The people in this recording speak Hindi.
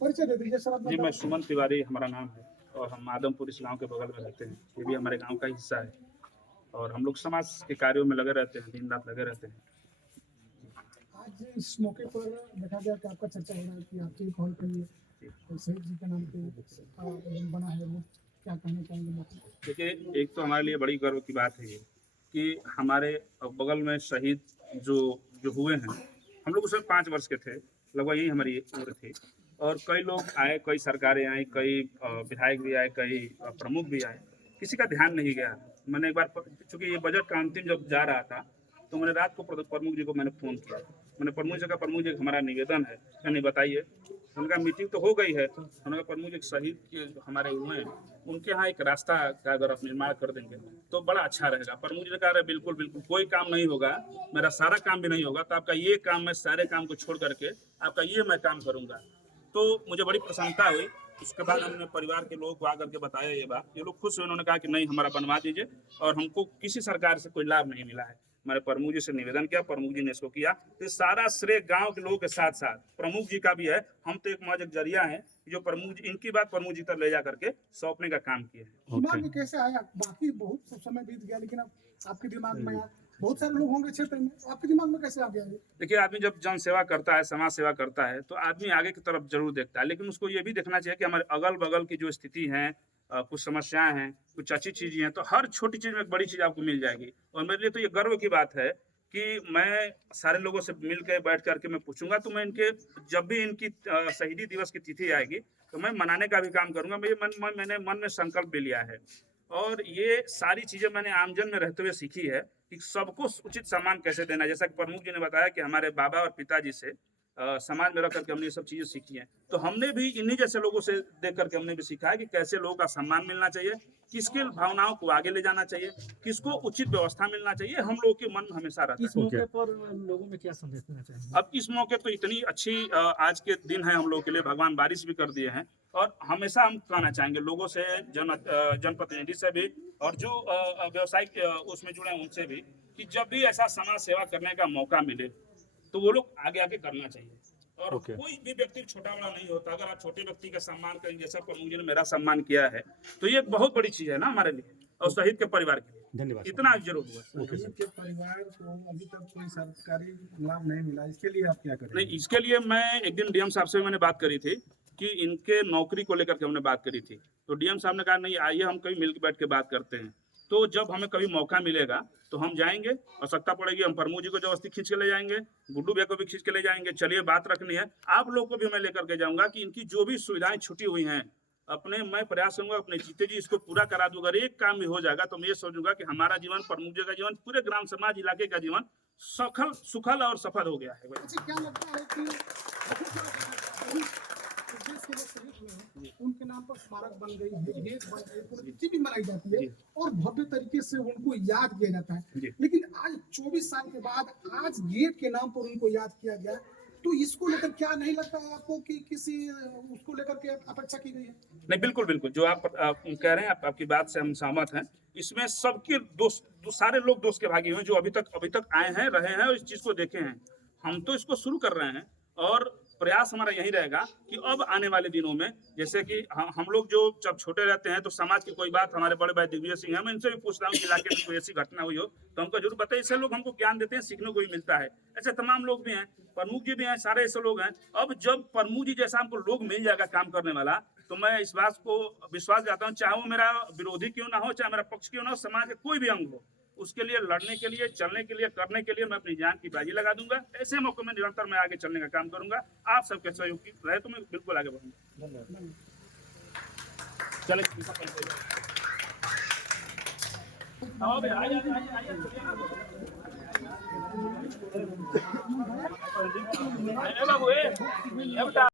परिचय दे दीजिए सर अपना। जी, मैं सुमन तिवारी हमारा नाम है और हम आदमपुर इस गाँव के बगल में रहते हैं। ये भी हमारे गाँव का ही हिस्सा है और हम लोग समाज के कार्यों में लगे रहते हैं, दिन-रात लगे रहते हैं। आज इस मौके पर देखा गया कि आपका चर्चा हो रहा है कि आपके कॉल पे ये शहीद जी के नाम पे बना है, वो क्या कहना चाहेंगे? देखिए, एक तो हमारे लिए बड़ी गर्व की बात है ये कि हमारे बगल में शहीद जो जो हुए हैं, हम लोग उसमें 5 वर्ष के थे, लगभग यही हमारी उम्र थी और कई लोग आए, कई सरकारें आई, कई विधायक भी आए, कई प्रमुख भी आए, किसी का ध्यान नहीं गया। मैंने एक बार चूँकि ये बजट का अंतिम जब जा रहा था, तो मैंने रात को प्रमुख जी को मैंने फ़ोन किया। मैंने प्रमुख जी से कहा, प्रमुख जी हमारा निवेदन है, यानी बताइए। उनका मीटिंग तो हो गई है, उन्होंने प्रमुख एक शहीद के हमारे हुए हैं, उनके यहाँ एक रास्ता का अगर आप निर्माण कर देंगे तो बड़ा अच्छा रहेगा। प्रमुख जी ने कहा, बिल्कुल बिल्कुल कोई काम नहीं होगा, मेरा सारा काम भी नहीं होगा, तो आपका ये काम, मैं सारे काम को छोड़ करके आपका ये मैं काम करूँगा। तो मुझे बड़ी प्रसन्नता हुई। उसके बाद हमने परिवार के लोगों को आकर के बताया ये बात, ये लोग खुश हुए। उन्होंने कहा कि नहीं, हमारा बनवा दीजिए और हमको किसी सरकार से कोई लाभ नहीं मिला है। मैंने प्रमुख जी से निवेदन किया, प्रमुख जी ने इसको किया। तो सारा श्रेय गांव के लोगों के साथ साथ प्रमुख जी का भी है। हम तो एक मौज एक जरिया है जो प्रमुख जी, इनकी बात प्रमुख जी तक ले जा करके सौंपने का काम किए हैं। दिमाग में कैसे आया? बाकी बहुत समय बीत गया, लेकिन अब आपके दिमाग में आया। बहुत सारे लोग होंगे क्षेत्र में, आपके दिमाग में कैसे आ गया? देखिए, आदमी जब जन सेवा करता है, समाज सेवा करता है, तो आदमी आगे की तरफ जरूर देखता है, लेकिन उसको ये भी देखना चाहिए कि हमारे अगल बगल की जो स्थिति है, कुछ समस्याएं हैं, कुछ अच्छी चीजें हैं, तो हर छोटी चीज में एक बड़ी चीज आपको मिल जाएगी। और मेरे लिए तो ये गर्व की बात है कि मैं सारे लोगों से मिल के बैठ करके मैं पूछूंगा, तो मैं इनके जब भी इनकी शहीदी दिवस की तिथि आएगी तो मैं मनाने का भी काम करूंगा। मैंने मन में संकल्प भी लिया है और ये सारी चीजें मैंने आमजन में रहते हुए सीखी है कि सबको उचित सम्मान कैसे देना है। जैसा कि प्रमुख जी ने बताया कि हमारे बाबा और पिताजी से समाज में रह करके हमने ये सब चीजें सीखी हैं, तो हमने भी इन्हीं जैसे लोगों से देख करके हमने भी सीखा है कि कैसे लोगों का सम्मान मिलना चाहिए, किसकी भावनाओं को आगे ले जाना चाहिए, किसको उचित व्यवस्था मिलना चाहिए, हम लोगों के मन में हमेशा रहता है। इस मौके पर लोगों में क्या संदेश देना चाहिए? अब इस मौके तो इतनी अच्छी आज के दिन है हम लोगों के लिए, भगवान बारिश भी कर दिए हैं और हमेशा हम कहना चाहेंगे लोगों से, जनप्रतिनिधि से भी और जो व्यवसायिक उसमें जुड़े हैं उनसे भी, कि जब भी ऐसा समाज सेवा करने का मौका मिले तो वो लोग आगे आके करना चाहिए। और कोई भी व्यक्ति छोटा बड़ा नहीं होता। अगर आप छोटे व्यक्ति का सम्मान करेंगे, जैसा प्रमुख जी ने मेरा सम्मान किया है, तो ये एक बहुत बड़ी चीज है ना हमारे लिए और शहीद के परिवार के लिए। धन्यवाद। इतना जरूर हुआ। शहीद के परिवार को अभी तक कोई सरकारी लाभ नहीं मिला, इसके लिए आप क्या करेंगे? नहीं, इसके लिए मैं एक दिन डीएम साहब से मैंने बात करी थी कि इनके नौकरी को लेकर के हमने बात करी थी, तो डीएम साहब ने कहा नहीं, आइए हम कभी मिलकर बैठ के बात करते हैं। तो जब हमें कभी मौका मिलेगा तो हम जाएंगे, आवश्यकता पड़ेगी हम प्रमुख जी को जबरदस्ती खींच के ले जाएंगे, गुड्डू भैया को भी खींच के ले जाएंगे। चलिए, बात रखनी है, आप लोग को भी मैं लेकर के जाऊंगा कि इनकी जो भी सुविधाएं छुटी हुई हैं, अपने मैं प्रयास करूंगा अपने जीते जी इसको पूरा करा दूंगा। अगर एक काम भी हो जाएगा तो मैं ये समझूंगा कि हमारा जीवन, प्रमुख जी का जीवन, पूरे ग्राम समाज इलाके का जीवन सुखल और सफल हो गया है। अच्छा, क्या लगता है कि देश के लोग शहीद हुए हैं, उनके नाम पर स्मारक बन गई है, गेट बन गई, पूरी भी मनाई जाती है और भव्य तरीके से उनको याद किया जाता है, लेकिन आज 24 साल के बाद आज गेट के नाम पर उनको याद किया गया, तो इसको लेकर क्या नहीं लगता है आपको कि किसी उसको लेकर के अपेक्षा की गई है? नहीं, बिल्कुल बिल्कुल, जो आप कह रहे हैं, आपकी बात से हम सहमत हैं। इसमें सबके दोस्त, सारे लोग दोस्त के भागी हुए जो अभी तक आए हैं, रहे हैं और इस चीज को देखे हैं। हम तो इसको शुरू कर रहे हैं और प्रयास हमारा यही रहेगा कि अब आने वाले दिनों में, जैसे कि हम लोग जो जब छोटे रहते हैं तो समाज की कोई बात, हमारे बड़े भाई दिग्विजय सिंह है, मैं इनसे भी पूछता हूँ कि इलाके में कोई ऐसी घटना हुई हो तो हमको जरूर बताइए। इससे लोग हमको ज्ञान देते हैं, सीखने को भी मिलता है। ऐसे तमाम लोग भी हैं, प्रमुख जी भी हैं, सारे ऐसे लोग हैं। अब जब प्रमुख जी जैसा हमको लोग मिल जाएगा काम करने वाला, तो मैं इस बात को विश्वास दिलाता हूँ, चाहे वो मेरा विरोधी क्यों ना हो, चाहे मेरा पक्ष क्यों ना हो, समाज के कोई भी अंग हो, उसके लिए लड़ने के लिए, चलने के लिए, करने के लिए मैं अपनी जान की बाजी लगा दूंगा। ऐसे मौके में निरंतर मैं आगे चलने का काम करूंगा। आप सबके सहयोग की रहे तो मैं बिल्कुल आगे बढ़ूंगा। चले बाबू।